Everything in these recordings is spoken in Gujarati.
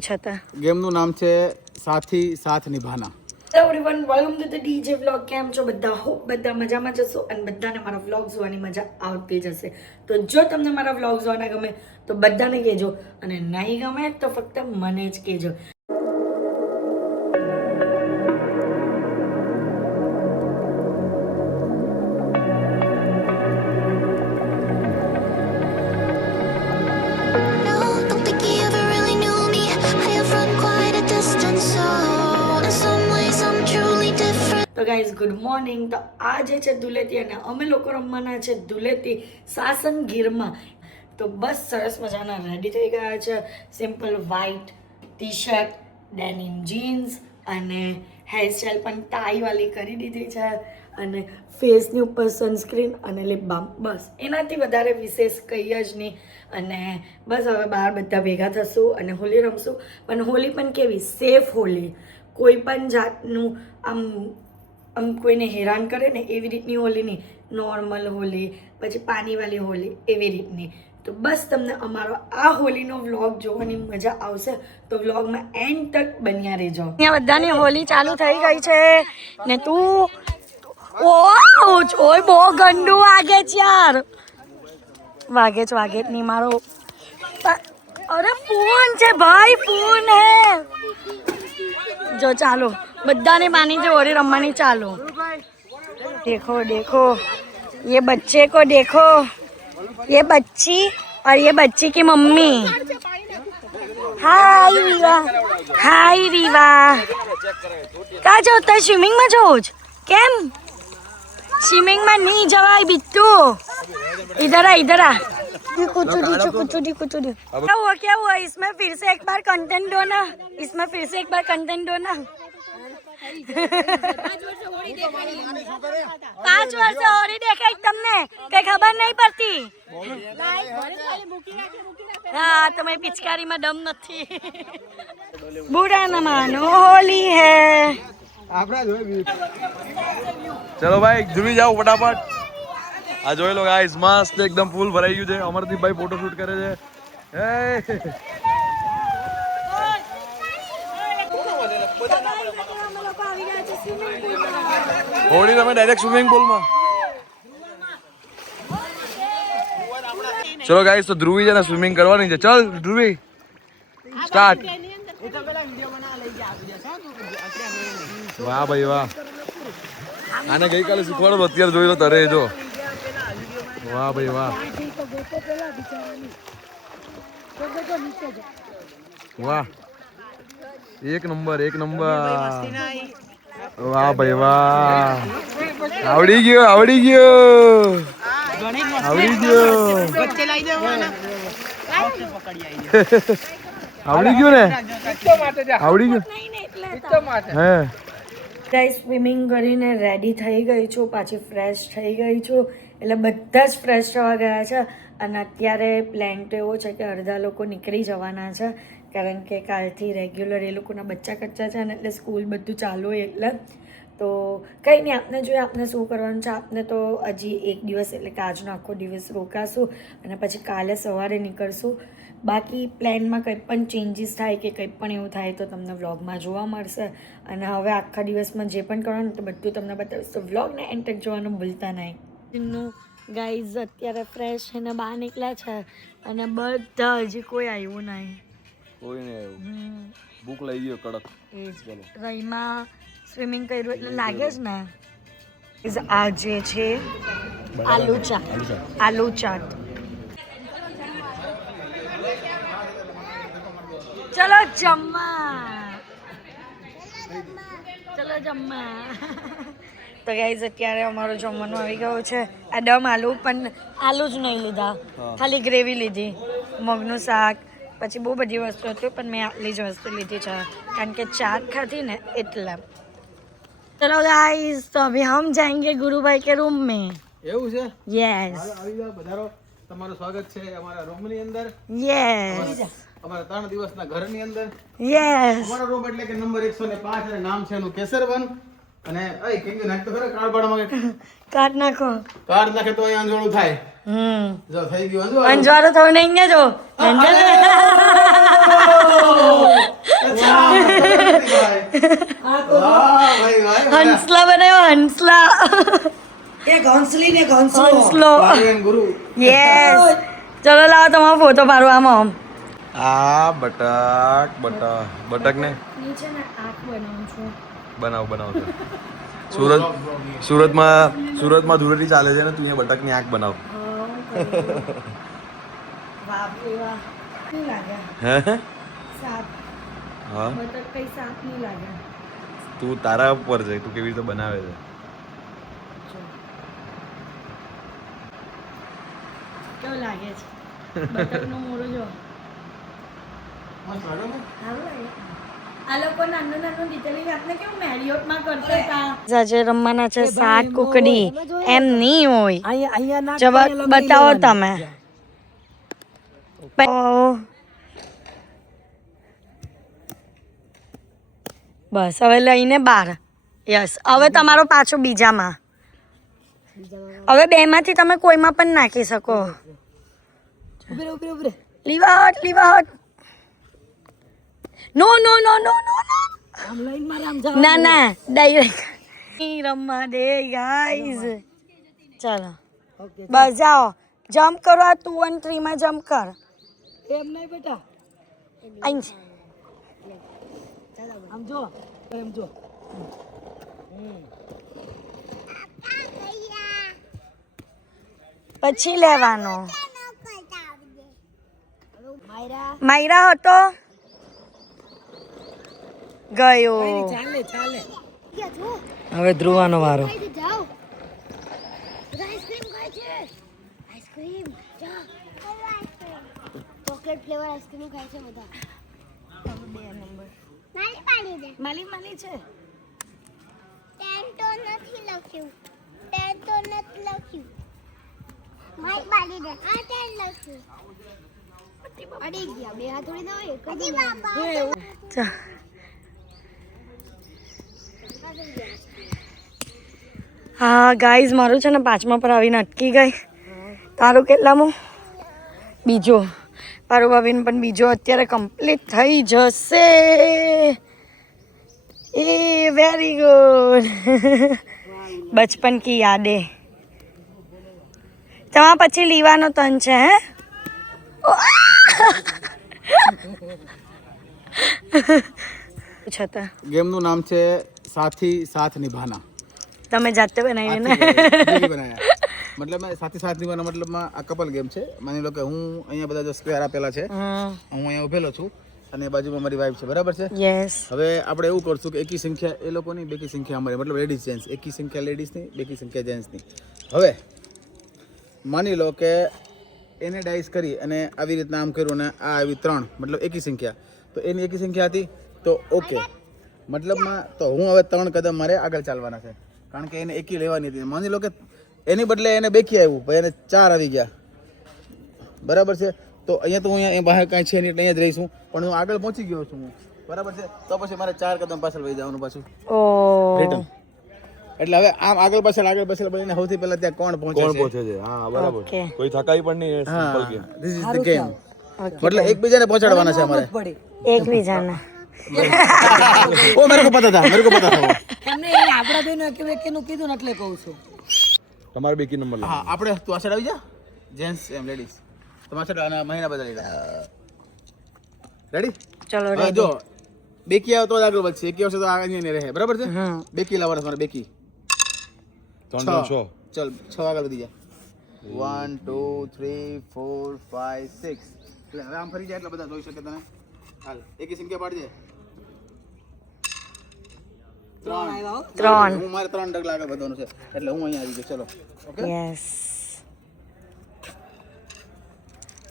ગેમનું નામ છે સાથી સાથ નિભાના. Hello everyone, welcome to the DJ vlog. કેમ છો બધા? હોપ બધા મજામાં જશો અને બધાને મારા વ્લોગ જોવાની મજા આવતી જશે. તો જો તમને મારા વ્લોગ જોવાના ગમે તો બધાને કહેજો, અને નહીં ગમે તો ફક્ત મને જ કહેજો. તો ગાઈઝ, ગુડ મોર્નિંગ. તો આજે છે ધૂળેટી અને અમે લોકો રમવાના છે ધૂળેટી સાસનગીરમાં. તો બસ સરસ મજાના રેડી થઈ ગયા છે. Simple white T shirt, denim jeans અને હેરસ્ટાઈલ પણ ટાઈવાળી કરી દીધી છે, અને ફેસની ઉપર સનસ્ક્રીન અને લિપ બામ. બસ એનાથી વધારે વિશેષ કંઈ જ નહીં. અને બસ હવે બહાર બધા ભેગા થશું અને હોલી રમશું. પણ હોલી પણ કેવી? સેફ હોલી. કોઈ પણ જાતનું આમ કોઈને હેરાન કરે ને એવી રીતની હોલી નહીં. નોર્મલ હોલી, પછી પાણીવાળી હોલી, એવી રીતની. તો બસ તમને અમારો આ હોલીનો વ્લોગ જોવાની મજા આવશે, તો વ્લોગમાં એન્ડ તક બન્યા રહેજો. અહીંયા બધાની હોલી ચાલુ થઈ ગઈ છે ને તું ઓય બહુ ગંદુ વાગે છે યાર. વાગે જ નહીં મારો. અરે ફોન છે ભાઈ, ફોન હે. જો ચાલો બધાને માની છે હોળી રમવાની. ચાલો देखो देखो ये बच्चे को देखो, ये बच्ची और ये बच्ची की मम्मी. हाय रीवा, हाय रीवा. कहाँ जाओ? तो स्विमिंग में जाओ? केम स्विमिंग में नहीं जवाय बिट्टू. इधर आ, इधर आ. कुचुड़ी. क्या हुआ? इसमें फिर से एक बार कंटेंट दो ना. 5 વર્ષે હોળી દેખાય તમને કઈ ખબર નહીં પડતી. હા, તમારી પિચકારીમાં દમ નથી. બુરા ન માનો હોલી હે. ચલો ભાઈ જુમી જાઓ ફટાફટ. આ જોઈ લો ગાઈસ, મસ્ત એકદમ ફૂલ ભરાઈ ગયું છે. અમરદીપભાઈ ફોટો શૂટ કરે છે. હોળી તમે ડાયરેક્ટ સ્વિમિંગ પુલમાં. ચલો ગાઈસ, તો ધ્રુવી છે ને સ્વિમિંગ કરવાની છે. ચલ ધ્રુવી, સ્ટાર્ટ. વાહ ભાઈ વાહ. આને ગઈકાલે શીખવાડો, અત્યારે જોઈ લો તરે. જો વાહ ભાઈ વાહ, વાહ, એક નંબર. વાહ ભાઈ વાહ. આવડી ગયો આવડી ગયો આવડી ગયું ને. હે ગાઈસ, સ્વિમિંગ કરીને રેડી થઈ ગઈ છું, પાછી ફ્રેશ થઈ ગઈ છું. એટલે બધા જ ફ્રેશ થવા ગયા છે. અને અત્યારે પ્લાન તો એવો છે કે અડધા લોકો નીકળી જવાના છે, કારણ કે કાલથી રેગ્યુલર એ લોકોના બચ્ચા કચ્ચા છે ને, એટલે સ્કૂલ બધું ચાલુ હોય. એટલે તો કંઈ નહીં, આપને જોઈએ આપને શું કરવાનું છે. આપને તો હજી એક દિવસ એટલે કે આજનો આખો દિવસ રોકાશું અને પછી કાલે સવારે નીકળશું. બાકી પ્લાનમાં કંઈ પણ ચેન્જીસ થાય કે કંઈ પણ એવું થાય તો તમને વ્લોગમાં જોવા મળશે. અને હવે આખા દિવસમાં જે પણ કરવાનું તો બધું તમને બતાવીશ. તો વ્લોગને એન્ડ તક જોવાનું ભૂલતા નહીં. ગાઈઝ અત્યારે ફ્રેશ થઈને બહાર નીકળ્યા છે અને બધા હજી કોઈ આવ્યું નહીં. કોઈ નહીં આવ્યું. ભૂખ લાગી ગયો કડક. એ જ રહીમાં સ્વિમિંગ કર્યું એટલે લાગે જ ને. આ જે છે આલુ ચાટ. ચલો જમવા. તો ગાઈઝ અત્યારે અમારું જમવાનું આવી ગયું છે. આ દમ આલુ, પણ આલુ જ નહીં લીધા, ખાલી ગ્રેવી લીધી, મગનું શાક, પછી બહુ બધી વસ્તુ હતી, પણ મેં આટલી જ વસ્તુ લીધી છે કારણ કે ચાટ ખાધી ને એટલે. ચલો गाइस, तो अभी हम जाएंगे गुरु भाई के रूम में. એવું છે? यस. આવી જાઓ, પધારો. તમારું સ્વાગત છે અમારા રૂમની અંદર. यस. અમારા 3 દિવસના ઘરની અંદર. यस. અમારો રૂમ એટલે કે નંબર 105 અને નામ છે એનું કેસરવન. અને એ કેમ નાખ તો ખરા કાર્ડ પાડવામાં કાટ નાખો. કાર્ડ નાખે તો અહીં અંજવાળું થાય. જો થઈ ગયું અંજવાળું. અંજવાળું થવું નહીં ને જો. હંસલા એક હંસલી ને એક હંસલો હંસલો ભાઈ ગુરુ યસ ચલો લાવો તમારો ફોટો પાડો આમાં આ બટક ને નીચે ને આંખ બનાવું છું બનાવ સુરતમાં ધૂળેટી ચાલે છે ને તું અહીંયા બટકની આંખ બનાવ બાપરે વાહ નહીં લાગે હે સાપ હા બતક કઈ સાપ નહીં લાગે તું તારા ઉપર છે તું કેવી રીતે બનાવે છે કેવું લાગે છે બતકનો મોરો જો મસ્ત લાગે ને? સારું લાગે આ લોકો નાનું નાનું ડિટેલિંગ આપણે કેવું મેરિયોટમાં કરતા હતા આજે રમવાના છે શાક કુકડી એમ નહીં હોય અહીંયા ના જવા બતાવો તમે બસ હવે લઈને બાર યસ હવે તમારો પાછો બીજામાં હવે બે માંથી તમે કોઈમાં પણ નાખી શકો ઉભરે લીવાહટ નો નો નો નો નો આમ લાઈન માં આમ જાવ ના ના ડાયરેક્ટ રમવા દે ગાઈઝ ચાલો ઓકે બસ જાઓ જમ્પ કરો આ 2 અને 3 માં જમ્પ કર એમ નહીં બેટા અહીં આમ જો એમ જો પછી લેવાનો માયરા હતો ગયો ચાલે હવે ધ્રુવાનો વારો ચોકલેટ ફ્લેવર આઈસ્ક્રીમ ખાય છે બધા માલી માલી છે ટેન તો નથી લખ્યું માઇક બાળી દે આ ટેન લખ્યું અડી ગયા બે હાથ થોડી ના હોય એક જ ચા. હા ગાઈઝ મારું છે ને 5મા પર આવીને અટકી ગઈ તારું કેટલામું બીજો પારું ભાભીને પણ બીજો અત્યારે કમ્પ્લીટ થઈ જશે એ વેરી ગુડ બચપન કી યાદે તમારા પછી લીવાનો તન છે હે છતાં ગેમનું નામ છે સાથી સાથ નિભાના તમે જાતે બનાવી ને હાથી બનાયા મતલબ સાથી સાથ નિભાના મતલબમાં આ કપલ ગેમ છે માની લો કે હું અહીંયા બધા જો સ્ક્વેર આપેલા છે હું અહીંયા ઉભેલો છું અને બાજુમાં મારી વાઈફ છે બરાબર છે યસ હવે આપણે એવું કરશું કે એકી સંખ્યા એ લોકોની બેકી સંખ્યા અમારી મતલબ લેડીઝ જેન્ટ્સ એકી સંખ્યા લેડીઝની બેકી સંખ્યા જેન્ટ્સની હવે માની લો કે એને ડાઈસ કરી અને આવી રીતના આમ કર્યું અને આ આવી 3 મતલબ એકી સંખ્યા તો એની એકી સંખ્યા હતી તો ઓકે મતલબમાં તો હું હવે 3 કદમ મારે આગળ ચાલવાના છે કારણ કે એને એકી લેવાની હતી માની લો કે એની બદલે એને બેકી આવ્યું પછી એને 4 આવી ગયા બરાબર છે તો અહીંયા તો હું અહીંયા બહાર કાંઈ છે નહીં એટલે અહીંયા જ રહીશું પણ હું આગળ પહોંચી ગયો છું હું બરાબર છે તો પછી મારે 4 કદમ પાછળ વહી જવાનું પાછું ઓ રિટર્ન એટલે હવે આમ આગળ પાછળ બનીને સૌથી પહેલા ત્યાં કોણ પહોંચે છે હા બરાબર Okay. કોઈ થકાઈ પણ નહીં simple game this is the game मतलब એકબીજાને પહોંચાડવાના છે અમારે પડે એકબીજાના ઓ મેરે કો પતા था वो એમને એ આપડા બેનો કેનું કીધું ને એટલે કહું છું તમારે બેકી નંબર હા આપણે તું આ સાઈડ આવી જા જેન્ટ્સ એમ લેડીઝ તમારા સાઈડ આના મહિના બદલી લે રેડી ચલો હવે જો બેકી આવે તો જ આગળ વધશે એકી આવશે તો આગળ નહીં રહે બરાબર છે બેકી લાવવાના તમારે બેકી 3 6 ચલ 6 આગળ વધી જા 1 2 3 4 5 6 એટલે હવે આમ ફરી જાય એટલે બધા જોઈ શકે તને હાલ એકી સંખ્યા પાડજે 3 3 હું મારે 3 ડગલા આગળ વધવાનું છે એટલે હું અહીંયા આવી ગયો ચલો ઓકે યસ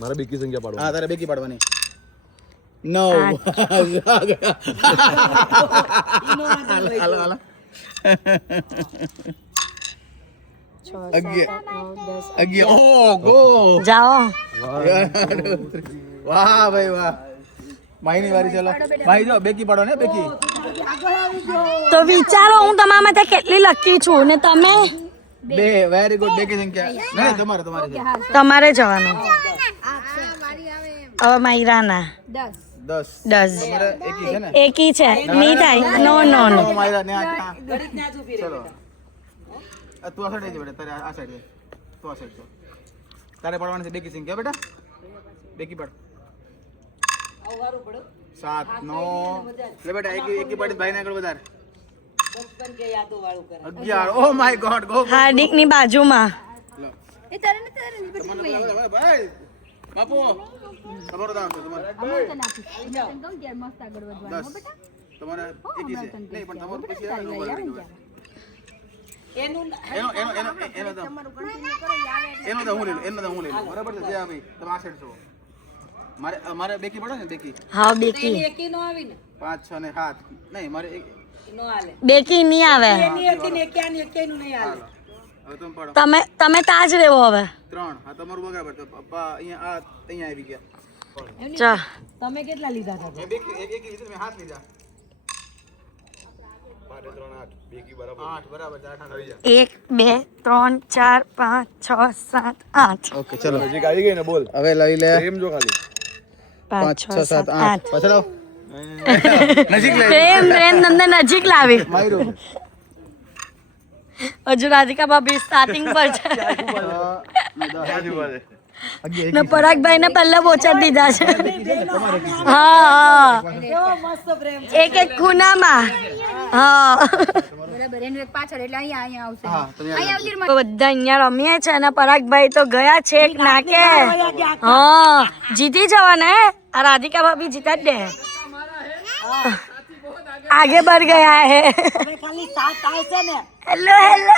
મારે બેકી સંખ્યા પાડો હા તારે બેકી પાડવાની 9 હાલો હાલો 11 ઓ ગો જાઓ વાહ ભાઈ વાહ માઈની વારી ચલો ભાઈ જો બેકી પાડો ને બેકી તો વિચારો હું તમારા માટે કેટલી લકી છું ને તમે બે વેરી ગુડ બેકી સંખ્યા નહીં તમારે છે તમારે જવાનું હવે માયરાના 10 10 તમારે એકી છે ને એકી છે નહીં થાય નો નો નો માયરા ને આ ચલો તું આ સાઈડ આવી બેટા, તારે આ સાઈડ તું આ સાઈડ છો. તારે પડવાની છે બેકી સંખ્યા બેટા, બેકી પડ. 7 9 લે બેટા, એકી પડી ભાઈને આગળ વધારે. 11 ઓ માય ગોડ, ગો હાર્દિકની બાજુમાં લો. એ તારે ને તારે ને પછી તમારે ભાઈ બાપુ તમારો દામ છે તમારે. અમૃત નાખી એકદમ ત્યારે મસ્ત આગળ વધવાનું 10 તમારે એકી છે નહીં, પણ તમારું પછી આવે ને over ready. એનો દામ હું લઈ લઉં, બરાબર છે. જે આ ભાઈ તમે આ સાઈડ છો, મારે બેકી પડે ને, બેકી હા બેકી 5 6 ને 7 નહીં, મારે બેકી નહીં આવે. હાલો. હવે તમે પડો તમે તાજ રહેવો હવે. 3. હા તમારું બરાબર. તો પપ્પા અહીંયા આવી ગયા. ચા તમે કેટલા લીધા હતા? મેં બેકી એક લીધું, મેં 7 લીધા. 8 બરાબર છે. 8 આવી જાય. 1 2 3 4 5 6 7 8 ઓકે ચલો, નજીક આવી ગઈ ને, બોલ હવે લઈ લે. પ્રેમ જો ખાલી 5 6 7 8 પાછળ આવો. નજીક લે. પ્રેમ તમને નજીક લાવી. માયરું. હજુ રાધિકા ભાભી સ્ટાર્ટિંગ પર છે ને પરાગભાઈ ને પહેલા પહોંચાડી દીધા છે. હા એક એક ખૂણામાં. હા બરાબર એનું એક પાછળ એટલે અહીંયા આવશે હા તમે અહીંયા આવજે તો બધા અહીંયા રમીએ છે અને પરાગભાઈ તો ગયા છેક નાકે. હા જીતી જવાના હે. આ રાધિકા ભાભી જીતા જ દે. आगे बढ़ गया है. ખાલી 7 આવે છે ને. Hello hello.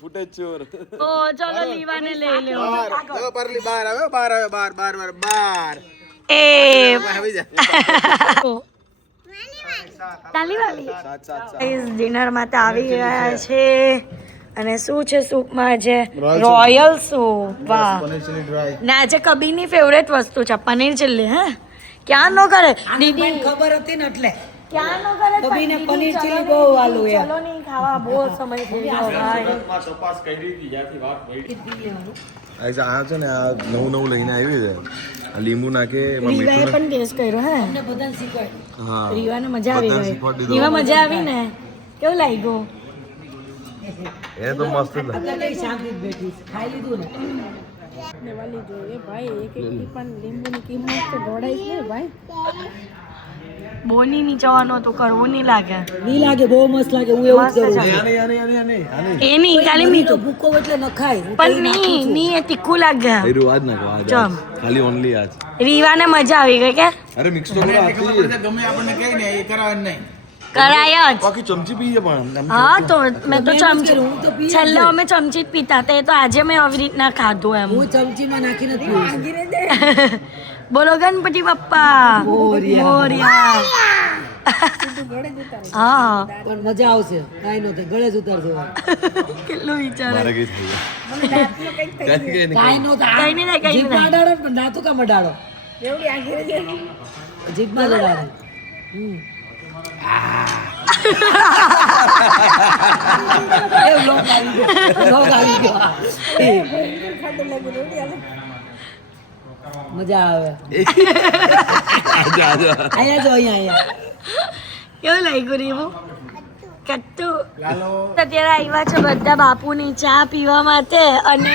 ફૂટેજ ચોર ओ चलो लीवा ने ले लो. હવે પરલી બહાર આવે, બહાર આવે, બહાર. ए આવી જા. તાલી વાલી. ઇસ ડિનર માં તો આવી ગયા છે અને શું છે સૂપમાં છે રોયલ સૂપ. વાહ. Paneer chilli dry. ને આજે કબીરની ફેવરેટ વસ્તુ છે પનીર ચીલ્લી. હે ક્યાં નો કરે દીદી, ખબર હતી ને એટલે ક્યાં નો કરે કબીને પનીર ચીલી બહુ વાલું યાર. ચલો નહીં ખાવા, બહુ સમય થઈ ગયો ભાઈ. આ છે ને, આ નવું લઈને આવી છે. આ લીંબુ નાખે, એમાં રીવાએ મીઠું પણ ટેસ્ટ કર્યો. હે બધાને શીખવાડ. હા, રીવાને મજા આવી બધાને ગઈ. શીખવાડી દીધું. રીવા મજા આવી ને, કેવું લાગ્યું? એ તો મસ્ત છે. કઈ શાંતિ બેઠી છે. ખાઈ લીધું ને. બોની નીચવાનો તો કરવું નહીં લાગે. નહીં લાગે, બહુ મસ્ત લાગે. હું એવું જ મસ્ત કરું છે. છું. એ નહીં ખાલી મીઠું ભૂકો એટલે ન ખાય. પણ નહીં એ તીખું લાગે. આજ નાખો, ચમ. ખાલી ઓનલી આજ. રીવાને મજા આવી ગઈ કે અરે મિક્સ તો કરો આથી. ગમે આપણને કહે ને એ કરાવે નહીં. કરાય જ. બાકી ચમચી પીએ પણ આમ હા તો મેં તો ચમચી છેલ્લે અમે ચમચી જ પીતા હતા. એ તો આજે મેં આવી રીતના ખાધું એમ. હું ચમચીમાં નાખીને જ પીવું છું. બોલો ગણપતિ બાપ્પા મોરયા. હા પણ મજા આવશે. કાંઈ ન થાય, ગળે જ ઉતારજો. કેટલું વિચારે. મારે કઈ થઈ ગયું. કાંઈ ન થાય. કઈ નહીં થાય, કઈ નહીં જીભમાં થાય. અડાડો પણ દાંતું કામ અડાડો. જીભમાં જ અડાડો. એ લોક આવી ગયો. મજા આવે. અહીંયા જો અહીંયા. કેવું લાગ્યું રીવું? કટ્ટું. અત્યારે આવ્યા છે બધા બાપુની ચા પીવા માટે અને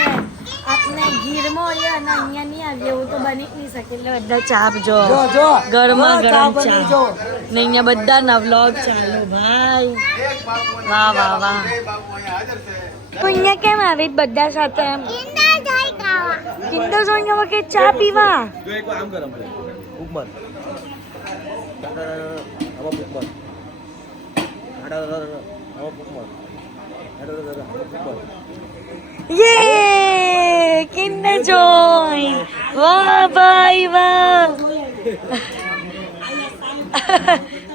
આપણે ગીરમાં હોય અને અહીંયા નહીં આવીએ એવું તો બની જ નહીં શકે. એટલે બધા ચા જો જો ગરમા ગરમ બની ચા જો. ને અહીંયા બધા ના વ્લોગ ચાલુ ભાઈ. વાહ વાહ વાહ. તો અહીંયા કેમ આવી બધા સાથે એમ કિંડર જોઈને વગર ચા પીવા? જો એક વાર આમ કર, ભૂખ માર. આમાં ભૂખ માર. આમાં ભૂખ માર. યે કિંડર જોય. વાહ ભાઈ વાહ.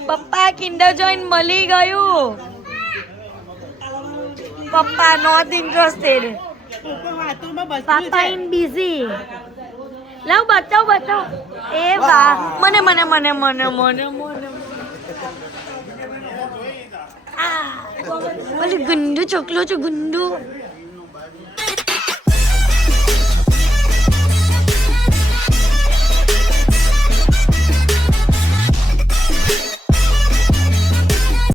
પપ્પા કિંડર જોઈને મળી ગયું. પપ્પા નોટ ઇન્ટરેસ્ટેડ. પાપા ઇન બિઝી. લાવ બતાવ. એ વાહ. મને આ ઓલી ગુંડુ ચોકલો છે ગુંડુ.